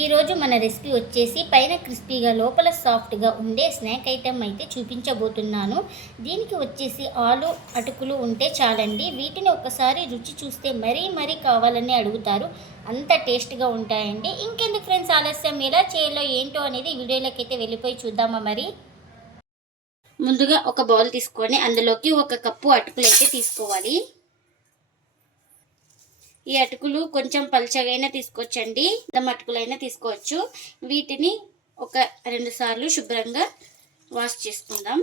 ఈరోజు మన రెసిపీ వచ్చేసి పైన క్రిస్పీగా లోపల సాఫ్ట్గా ఉండే స్నాక్ ఐటెం అయితే చూపించబోతున్నాను. దీనికి వచ్చేసి ఆలు అటుకులు ఉంటే చాలండి. వీటిని ఒకసారి రుచి చూస్తే మరీ మరీ కావాలని అడుగుతారు. అంత టేస్ట్గా ఉంటాయండి. ఇంకెందుకు ఫ్రెండ్స్ ఆలస్యం ఎలా చేయాలో ఏంటో అనేది వీడియోలోకి అయితే వెళ్ళిపోయి చూద్దామా మరి? ముందుగా ఒక బౌల్ తీసుకొని అందులోకి ఒక కప్పు అటుకులు అయితే తీసుకోవాలి. ఈ అటుకులు కొంచెం పల్చగైనా తీసుకోవచ్చండి దమ్ అటుకులైనా తీసుకోవచ్చు. వీటిని ఒక రెండు సార్లు శుభ్రంగా వాష్ చేసుకుందాం.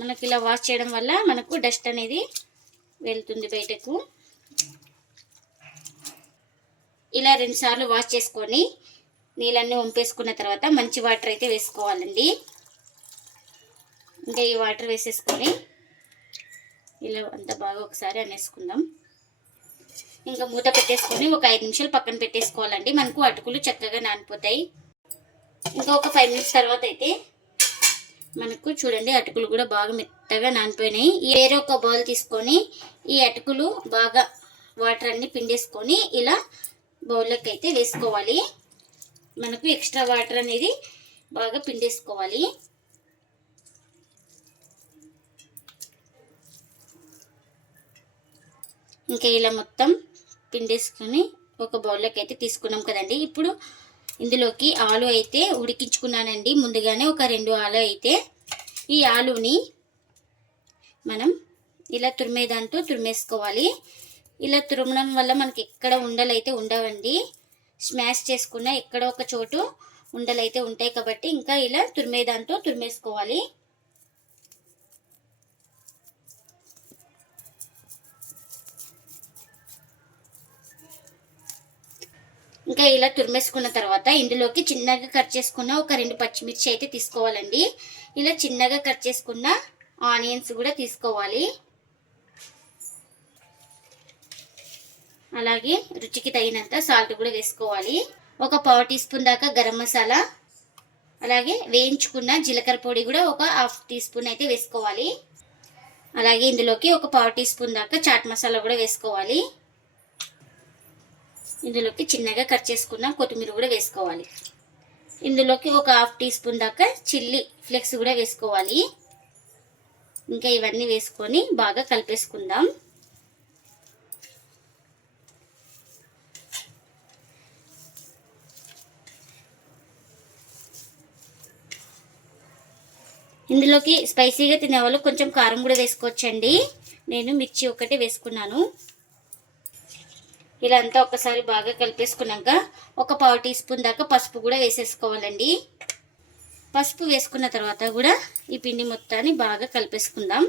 మనకి ఇలా వాష్ చేయడం వల్ల మనకు డస్ట్ అనేది వెళ్తుంది బయటకు. ఇలా రెండుసార్లు వాష్ చేసుకొని నీళ్ళన్నీ వంపేసుకున్న తర్వాత మంచి వాటర్ అయితే వేసుకోవాలండి. ఇంకా ఈ వాటర్ వేసేసుకొని ఇలా అంత బాగా ఒకసారి అనేసుకుందాం. ఇంకా మూత పెట్టేసుకొని ఒక ఐదు నిమిషాలు పక్కన పెట్టేసుకోవాలండి. మనకు అటుకులు చక్కగా నానిపోతాయి. ఇంకా ఒక ఫైవ్ మినిట్స్ తర్వాత అయితే మనకు చూడండి అటుకులు కూడా బాగా మెత్తగా నానిపోయినాయి. వేరే ఒక బౌల్ తీసుకొని ఈ అటుకులు బాగా వాటర్ అన్ని పిండేసుకొని ఇలా బౌల్లోకి అయితే వేసుకోవాలి. మనకు ఎక్స్ట్రా వాటర్ అనేది బాగా పిండేసుకోవాలి. ఇంకా ఇలా మొత్తం పిండేసుకొని ఒక బౌల్లోకి అయితే తీసుకున్నాం కదండి. ఇప్పుడు ఇందులోకి ఆలు అయితే ఉడికించుకున్నానండి. ముందుగానే ఒక రెండు ఆలు అయితే ఈ ఆలుని మనం ఇలా తురిమేదాంతో తురిమేసుకోవాలి. ఇలా తురమడం వల్ల మనకి ఎక్కడ ఉండలు అయితే ఉండవండి. స్మాష్ చేసుకున్న ఎక్కడ ఒక చోటు ఉండలు అయితే ఉంటాయి కాబట్టి ఇంకా ఇలా తురిమేదాంతో తురిమేసుకోవాలి. ఇంకా ఇలా తురిమేసుకున్న తర్వాత ఇందులోకి చిన్నగా కట్ చేసుకున్న ఒక రెండు పచ్చిమిర్చి అయితే తీసుకోవాలండి. ఇలా చిన్నగా కట్ చేసుకున్న ఆనియన్స్ కూడా తీసుకోవాలి. అలాగే రుచికి తగినంత సాల్ట్ కూడా వేసుకోవాలి. ఒక పావు టీ స్పూన్ దాకా గరం మసాలా అలాగే వేయించుకున్న జీలకర్ర పొడి కూడా ఒక హాఫ్ టీ స్పూన్ అయితే వేసుకోవాలి. అలాగే ఇందులోకి ఒక పావు టీ స్పూన్ దాకా చాట్ మసాలా కూడా వేసుకోవాలి. ఇందులోకి చిన్నగా కట్ చేసుకున్న కొత్తిమీర కూడా వేసుకోవాలి. ఇందులోకి ఒక హాఫ్ టీ స్పూన్ దాకా చిల్లీ ఫ్లెక్స్ కూడా వేసుకోవాలి. ఇంకా ఇవన్నీ వేసుకొని బాగా కలిపేసుకుందాం. ఇందులోకి స్పైసీగా తినేవాళ్ళు కొంచెం కారం కూడా వేసుకోవచ్చండి. నేను మిర్చి ఒకటి వేసుకున్నాను. ఇలా అంతా ఒకసారి బాగా కలిపేసుకున్నాక ఒక పావు టీ స్పూన్ దాకా పసుపు కూడా వేసేసుకోవాలండి. పసుపు వేసుకున్న తర్వాత కూడా ఈ పిండి మొత్తాన్ని బాగా కలిపేసుకుందాం.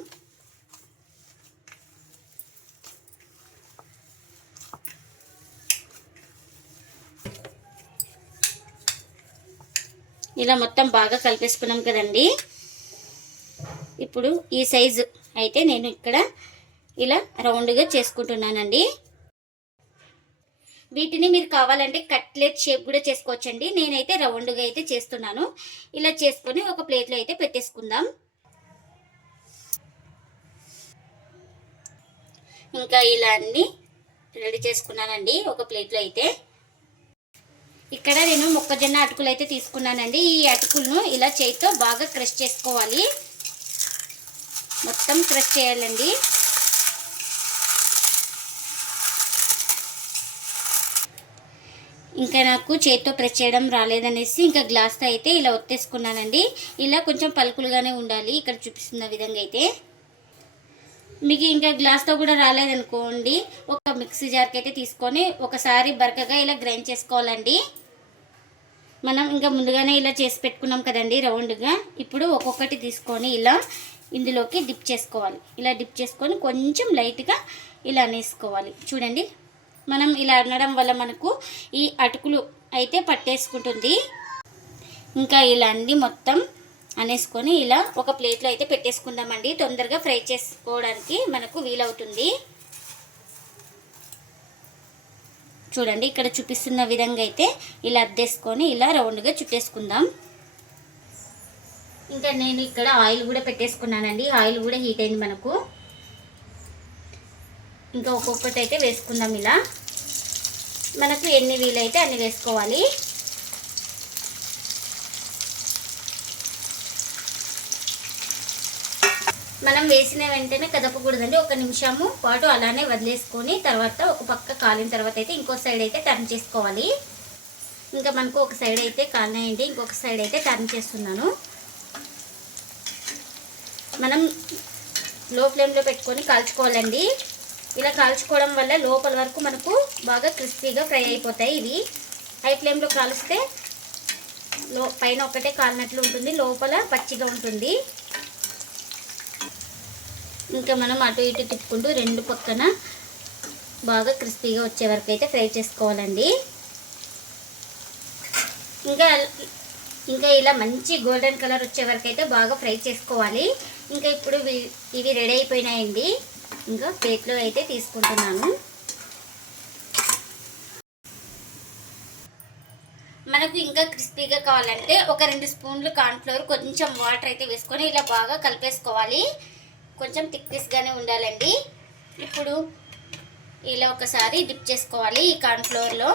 ఇలా మొత్తం బాగా కలిపేసుకున్నాం కదండి. ఇప్పుడు ఈ సైజు అయితే నేను ఇక్కడ ఇలా రౌండ్గా చేసుకుంటున్నానండి. వీటిని మీరు కావాలంటే కట్లెట్ షేప్ కూడా చేసుకోవచ్చండి. నేనైతే రౌండ్గా అయితే చేస్తున్నాను. ఇలా చేసుకొని ఒక ప్లేట్లో అయితే పెట్టేసుకుందాం. ఇంకా ఇలా అన్ని రెడీ చేసుకున్నానండి ఒక ప్లేట్లో అయితే. ఇక్కడ నేను మొక్కజొన్న అటుకులు అయితే తీసుకున్నానండి. ఈ అటుకులను ఇలా చేతితో బాగా క్రష్ చేసుకోవాలి. మొత్తం క్రష్ చేయాలండి. ఇంకా నాకు చేతితో ప్రెస్ చేయడం రాలేదనేసి ఇంకా గ్లాస్తో అయితే ఇలా ఒత్తేసుకున్నానండి. ఇలా కొంచెం పలుకులుగానే ఉండాలి. ఇక్కడ చూపిస్తున్న విధంగా అయితే. మీకు ఇంకా గ్లాస్తో కూడా రాలేదనుకోండి. ఒక మిక్సీ జార్కి అయితే తీసుకొని ఒకసారి బరకగా ఇలా గ్రైండ్ చేసుకోవాలండి. మనం ఇంకా ముందుగానే ఇలా చేసి పెట్టుకున్నాం కదండి రౌండ్గా ఇప్పుడు ఒక్కొక్కటి తీసుకొని ఇలా ఇందులోకి డిప్ చేసుకోవాలి. ఇలా డిప్ చేసుకొని కొంచెం లైట్గా ఇలా అనేసుకోవాలి. చూడండి. మనం ఇలా అనడం వల్ల మనకు ఈ అటుకులు అయితే పట్టేసుకుంటుంది. ఇంకా ఇలా అన్ని మొత్తం అనేసుకొని ఇలా ఒక ప్లేట్లో అయితే పెట్టేసుకుందామండి. తొందరగా ఫ్రై చేసుకోవడానికి మనకు వీలవుతుంది. చూడండి ఇక్కడ చూపిస్తున్న విధంగా అయితే ఇలా అద్దేసుకొని ఇలా రౌండ్గా చుట్టేసుకుందాం. ఇంకా నేను ఇక్కడ ఆయిల్ కూడా పెట్టేసుకున్నానండి. ఆయిల్ కూడా హీట్ అయింది మనకు. ఇంకా ఒక్కొక్కటి అయితే వేసుకుందాం ఇలా. మనకు ఎన్ని వీలైతే అన్ని వేసుకోవాలి. మనం వేసిన వెంటనే కదపకూడదండి. ఒక నిమిషము పాటు అలానే వదిలేసుకొని తర్వాత ఒక పక్క కాలిన తర్వాత అయితే ఇంకో సైడ్ అయితే టర్న్ చేసుకోవాలి. ఇంకా మనకు ఒక సైడ్ అయితే కాలినాయండి. ఇంకొక సైడ్ అయితే టర్న్ చేస్తున్నాను. మనం లో ఫ్లేమ్లో పెట్టుకొని కాల్చుకోవాలండి. ఇలా కాల్చుకోవడం వల్ల లోపల వరకు మనకు బాగా క్రిస్పీగా ఫ్రై అయిపోతాయి ఇవి. హై ఫ్లేమ్లో కాలిస్తే లో పైన ఒకటే కాలినట్లు ఉంటుంది లోపల పచ్చిగా ఉంటుంది. ఇంకా మనం అటు ఇటు తిప్పుకుంటూ రెండు పక్కన బాగా క్రిస్పీగా వచ్చే వరకు అయితే ఫ్రై చేసుకోవాలండి. ఇంకా ఇంకా ఇలా మంచి గోల్డెన్ కలర్ వచ్చే వరకు అయితే బాగా ఫ్రై చేసుకోవాలి. ఇంకా ఇప్పుడు ఇవి- ఇవి రెడీ అయిపోయినాయండి. ఇంకా ప్లేట్లో అయితే తీసుకుంటున్నాను. మనకు ఇంకా క్రిస్పీగా కావాలంటే ఒక రెండు స్పూన్లు కార్న్ఫ్లోర్ కొంచెం వాటర్ అయితే వేసుకొని ఇలా బాగా కలిపేసుకోవాలి. కొంచెం థిక్నెస్గానే ఉండాలండి. ఇప్పుడు ఇలా ఒకసారి డిప్ చేసుకోవాలి ఈ కార్న్ఫ్లోర్లో.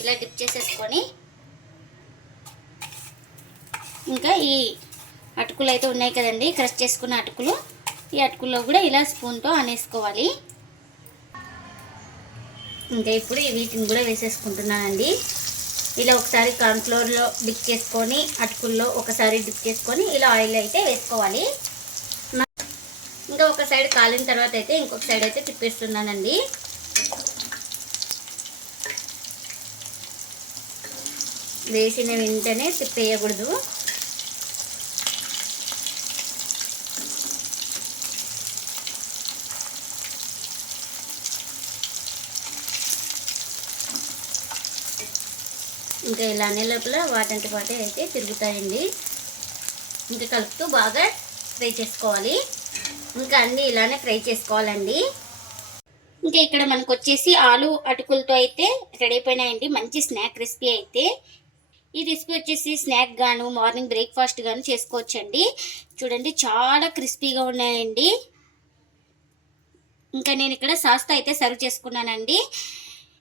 ఇలా డిప్ చేసేసుకొని ఇంకా ఈ అటుకులు అయితే ఉన్నాయి కదండి. క్రష్ చేసుకున్న అటుకులు. ఈ అటుకుల్లో కూడా ఇలా స్పూన్తో అనేసుకోవాలి. ఇంకా ఇప్పుడు ఈ వీటిని కూడా వేసేసుకుంటున్నానండి. ఇలా ఒకసారి కార్న్ఫ్లోర్లో డిప్ చేసుకొని అటుకుల్లో ఒకసారి డిప్ చేసుకొని ఇలా ఆయిల్ అయితే వేసుకోవాలి. ఇంకా ఒక సైడ్ కాలిన తర్వాత అయితే ఇంకొక సైడ్ అయితే తిప్పేస్తున్నానండి. వేసిన వెంటనే తిప్పేయకూడదు. ఇంకా ఇలా అనే లోపల వాటంటి పాటే అయితే తిరుగుతాయండి. ఇంకా కలుపుతూ బాగా ఫ్రై చేసుకోవాలి. ఇంకా అన్నీ ఇలానే ఫ్రై చేసుకోవాలండి. ఇంకా ఇక్కడ మనకు వచ్చేసి ఆలు అటుకులతో అయితే రెడీ అయిపోయినాయండి. మంచి స్నాక్ రెసిపీ అయితే. ఈ రెసిపీ వచ్చేసి స్నాక్ గాను మార్నింగ్ బ్రేక్ఫాస్ట్ గాను చేసుకోవచ్చండి. చూడండి చాలా క్రిస్పీగా ఉన్నాయండి. ఇంకా నేను ఇక్కడ సాస్తో అయితే సర్వ్ చేసుకున్నానండి.